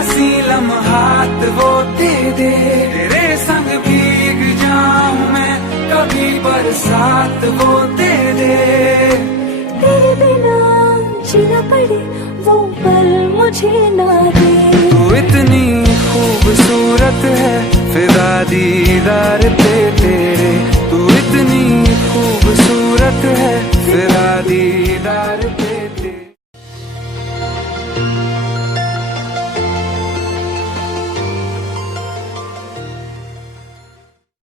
हंसी लम्हात वो दे दे, तेरे संग भीग जाऊं मैं कभी बरसात वो दे दे। तेरे बिना जीना पड़े वो पल मुझे ना दे। तू इतनी खूबसूरत है फिदा दीदार पे तेरे, तू इतनी खूबसूरत है फिदा दी